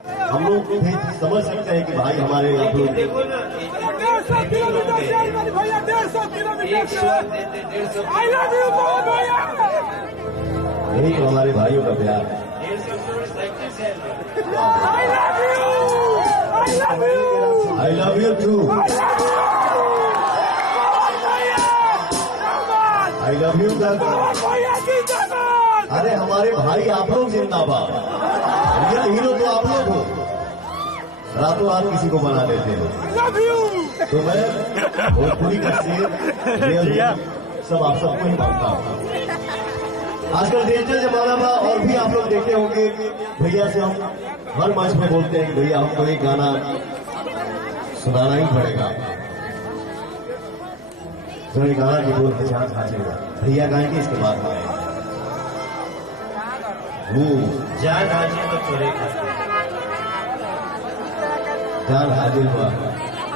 हम लोग भी समझ सकते हैं कि भाई हमारे आप लोग देखो ना 150 किलोमीटर से आई मेरी भैया 150 किलोमीटर से आई लव यू भैया। यही तो हमारे भाइयों का प्यार है। I love you I love you too. I love you भैया जिंदाबाद। अरे हमारे भाई आप लोग जिंदाबाद। रियल हीरो तो आप लोग हो, रातों रात किसी को बना देते हो। Love you. तो मैं भोजपुरी का शेर रियल सब आप सबको ही मानता हूँ। आजकल डिजिटल जमाना में और भी आप लोग देखते होंगे भैया से हम हर मंच में बोलते हैं कि भैया हमको एक गाना सुनाना ही पड़ेगा। तो ये गाना की बोल पहचान हाजिर भैया गाएंगे, इसके बाद गाएंगे वो जान हाजिर तो थोड़े जान हाजिर हुआ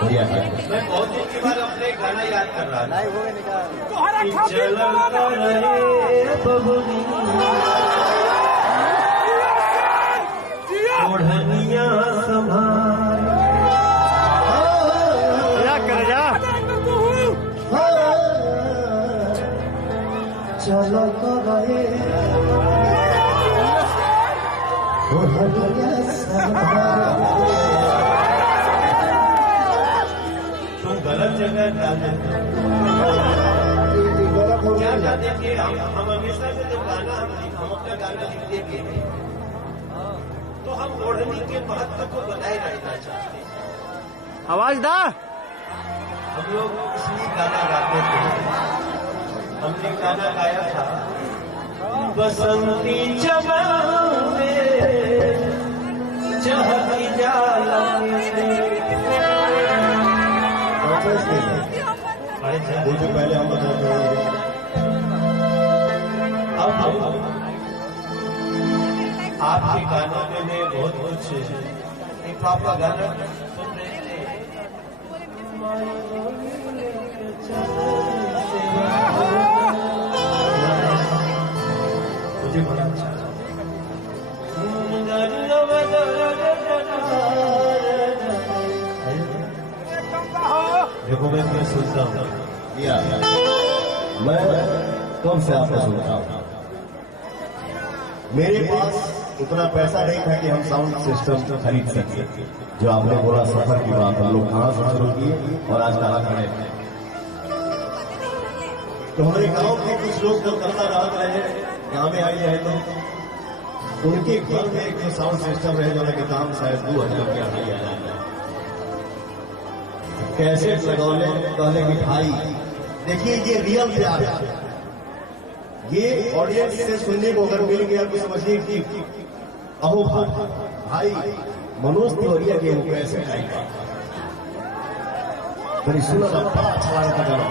भैया का। मैं बहुत दिन के बाद अपने गाना याद कर रहा था। तुम्हारा खातिर चलता रहे बबुनी ओढ़निया संभाल कर जा। चलो करे तुम गलत जगह डाले क्या था। देखिए हम हमेशा से जब गाना हम अपना गाना लिखते भी हैं तो हम ओढ़नी के महत्व को बनाए रखना चाहते हैं। आवाज दा। हम लोग इसलिए गाना गाते थे। हमने गाना गाया था बसंती चमन में चहकी जाला वो जो पहले हम बताते हैं अब आपके गानों में मैं बहुत कुछ एक आपका गाना सुन रहे थे। मुझे बड़ा अच्छा देखो मैं सुनता हूँ किया मैं कब से आपको सुनता हूँ। मेरे पास उतना पैसा नहीं था कि हम साउंड सिस्टम खरीद सके। जो आपने बोला सफर की बात, हम लोग कहाँ से शुरू किए और आज कहाँ खड़े हैं। तो हमारे गांव के कुछ लोग जब करता रहा है यहाँ में आए हैं तो उनके घर में एक जो साउंड सिस्टम है जो कि दाम शायद 2000 रुपया दिया जाता है। कैसे लगौले कहले मिठाई। देखिए ये रियल प्यार है। ये ऑडियंस से सुनने को अगर मिल गया तो समझिए कि अहो भाई मनोज तिवारी के वो कैसे गाएगा। मेरी सुना बड़ा अच्छा लगा गाना।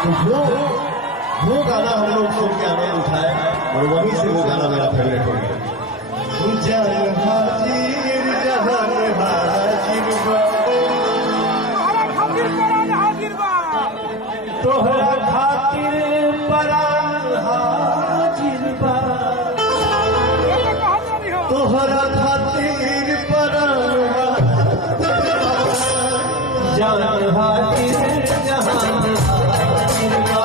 तो वो गाना हम लोग सुन के आनंद उठाए और वहीं से वो गाना मेरा फेवरेट हो गया। जहान हाजिर तुम्हारा खातिर परान हाजिर बा। तोहरा खातिर परान हाजिर बा। जान हाजिर जहान हाजिर बा।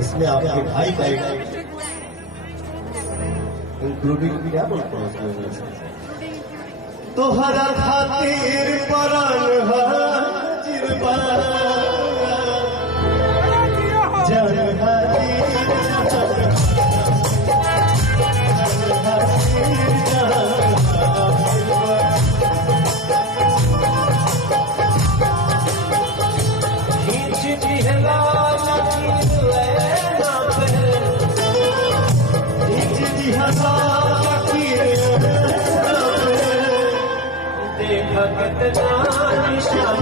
इसमें आपके भाई का इंक्लूडिंग क्या बोलते हैं उसमें तोहरा खातिर परान हाजिर बा। जान देखा कितना निशान